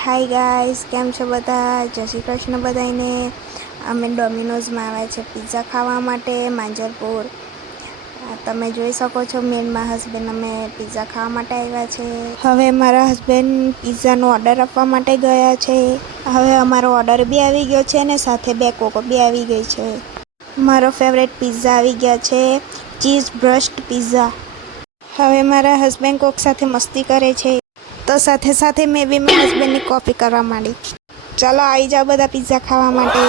Hi guys, કેમ છો બધા? જય શ્રી કૃષ્ણ બધાને. અમે ડોમિનોઝમાં આવ્યા છે પિઝા ખાવા માટે માંજરપુર. તમે જોઈ શકો છો મેનમાં હસબન્ડ અમે પિઝા ખાવા માટે આવ્યા છે. હવે મારા હસબન્ડ પિઝાનો ઓર્ડર આપવા માટે ગયા છે. હવે અમારો ઓર્ડર બી આવી ગયો છે અને સાથે 2 કોકો બી આવી ગઈ છે. મારો ફેવરેટ પિઝા આવી ગયા છે, ચીઝ બ્રસ્ટ પિઝા. હવે મારા હસબન્ડ કોક સાથે મસ્તી કરે છે, તો સાથે સાથે મેં બી મારા હસબન્ડની કોપી કરવા માંડી. ચલો આવી જાઓ બધા પિઝા ખાવા માટે.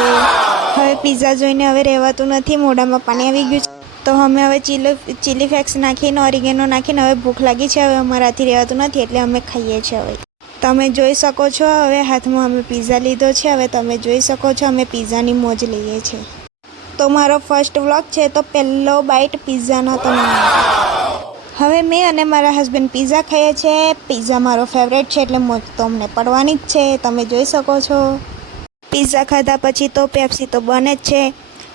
હવે પિઝા જોઈને હવે રહેવાતું નથી, મોઢામાં પાણી આવી ગયું છે. તો અમે હવે ચીલી ફ્લેક્સ નાખીને ઓરિગેનો નાખીને હવે ભૂખ લાગી છે, હવે અમારાથી રહેવાતું નથી એટલે અમે ખાઈએ છીએ. હવે તમે જોઈ શકો છો, હવે હાથમાં અમે પિઝા લીધો છે. હવે તમે જોઈ શકો છો અમે પિઝાની મોજ લઈએ છીએ. તો મારો ફર્સ્ટ વ્લોગ છે, તો પહેલો બાઇટ પિઝાનો તમે. હવે મેં અને મારા હસબન્ડ પિઝા ખાઈએ છીએ. પિઝા મારો ફેવરેટ છે એટલે મોજ તો અમને પડવાની જ છે, તમે જોઈ શકો છો. પિઝા ખાધા પછી તો પેપ્સી તો બને જ છે.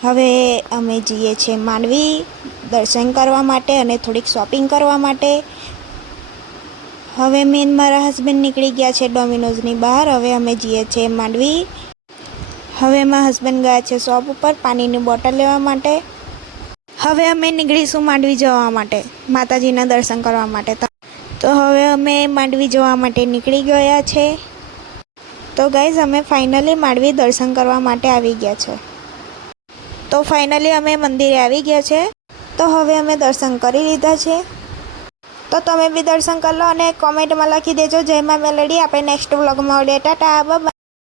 હવે અમે જઈએ છીએ માંડવી દર્શન કરવા માટે અને થોડીક શોપિંગ કરવા માટે. હવે મેં મારા હસબન્ડ નીકળી ગયા છે ડોમિનોઝની બહાર. હવે અમે જઈએ છીએ માંડવી. હવે મારા હસબન્ડ ગયા છે શોપ ઉપર પાણીની બોટલ લેવા માટે. હવે અમે નીકળીશું માંડવી જવા માટે, માતાજીના દર્શન કરવા માટે. તો હવે અમે માંડવી જવા માટે નીકળી ગયા છે. તો ગાઈઝ અમે ફાઇનલી માંડવી દર્શન કરવા માટે આવી ગયા છે. તો ફાઇનલી અમે મંદિરે આવી ગયા છે. તો હવે અમે દર્શન કરી લીધા છે. તો તમે બી દર્શન કરી લો અને કોમેન્ટમાં લખી દેજો જય મા મેલડી. આપણે નેક્સ્ટ વ્લોગમાં મળીએ. Tata, bye bye.